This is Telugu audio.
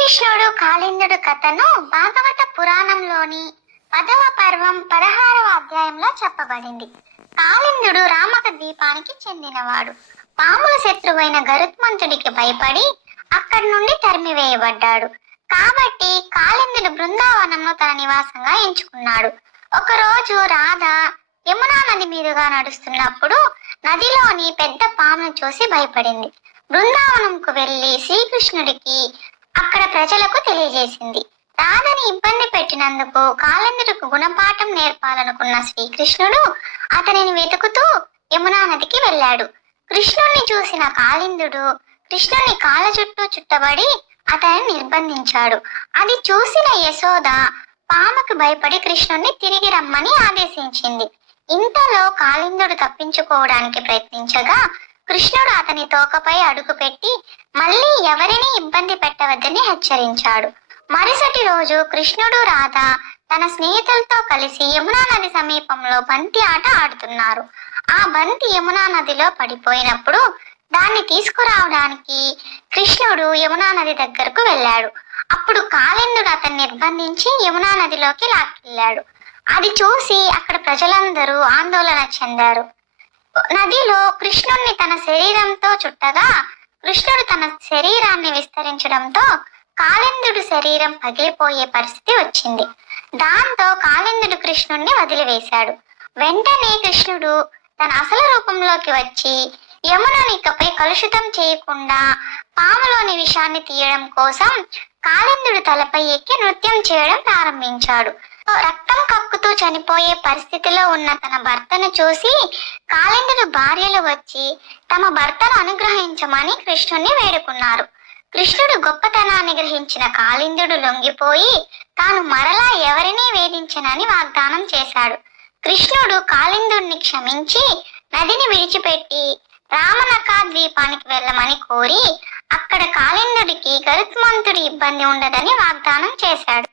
శ్రీకృష్ణుడు కాళిందుడు కథను భాగవత పురాణంలోని 10వ పర్వం 16వ అధ్యాయంలో చెప్పబడింది. కాళిందుడు రామక ద్వీపానికి చెందినవాడు. పాముల శత్రువైన గరుత్మంతుడికి భయపడి అక్కడి నుండి తరిమివేయబడ్డాడు. కాబట్టి కాళిందుడు బృందావనంలో తన నివాసంగా ఎంచుకున్నాడు. ఒకరోజు రాధ యమునా నది మీదుగా నడుస్తున్నప్పుడు నదిలోని పెద్ద పామును చూసి భయపడింది. బృందావనంకు వెళ్లి శ్రీకృష్ణుడికి అక్కడ ప్రజలకు తెలియజేసింది. రాధని ఇబ్బంది పెట్టినందుకు కాళిందుడికి గుణపాఠం నేర్పాలనుకున్న శ్రీకృష్ణుడు అతనిని వెతుకుతూ యమునా నదికి వెళ్ళాడు. కృష్ణుణ్ణి చూసిన కాళిందుడు కృష్ణుని కాళ్ళ చుట్టూ చుట్టబడి అతనిని నిర్బంధించాడు. అది చూసిన యశోద పాముకు భయపడి కృష్ణుణ్ణి తిరిగి రమ్మని ఆదేశించింది. ఇంతలో కాళిందుడు తప్పించుకోవడానికి ప్రయత్నించగా కృష్ణుడు అతని తోకపై అడుగుపెట్టి మళ్ళీ ఎవరిని ఇబ్బంది పెట్టవద్దని హెచ్చరించాడు. మరుసటి రోజు కృష్ణుడు రాధ తన స్నేహితులతో కలిసి యమునా నది సమీపంలో బంతి ఆట ఆడుతున్నారు. ఆ బంతి యమునా నదిలో పడిపోయినప్పుడు దాన్ని తీసుకురావడానికి కృష్ణుడు యమునా నది దగ్గరకు వెళ్ళాడు. అప్పుడు కాళిందుడు అతన్ని నిర్బంధించి యమునా నదిలోకి లాక్కెళ్ళాడు. అది చూసి అక్కడ ప్రజలందరూ ఆందోళన చెందారు. నదిలో కృష్ణుణ్ణి తన శరీరంతో చుట్టగా కృష్ణుడు తన శరీరాన్ని విస్తరించడంతో కాళిందుడు శరీరం పగిలిపోయే పరిస్థితి వచ్చింది. దాంతో కాళిందుడు కృష్ణుణ్ణి వదిలివేశాడు. వెంటనే కృష్ణుడు తన అసలు రూపంలోకి వచ్చి యమునని ఇకపై కలుషితం చేయకుండా పాములోని విషాన్ని తీయడం కోసం కాళిందుడు తలపై ఎక్కి నృత్యం చేయడం ప్రారంభించాడు. రక్తం కక్కుతూ చనిపోయే పరిస్థితిలో ఉన్న తన భర్తను చూసి కాళిందుడు భార్యలు వచ్చి తమ భర్తను అనుగ్రహించమని కృష్ణుణ్ణి వేడుకున్నారు. కృష్ణుడు గొప్పతనాన్ని గ్రహించిన కాళిందుడు లొంగిపోయి తాను మరలా ఎవరినీ వేధించనని వాగ్దానం చేశాడు. కృష్ణుడు కాళిందుడిని క్షమించి నదిని విడిచిపెట్టి రామనకా ద్వీపానికి వెళ్ళమని కోరి అక్కడ కాళిందుడికి గరుత్మంతుడి ఇబ్బంది ఉండదని వాగ్దానం చేశాడు.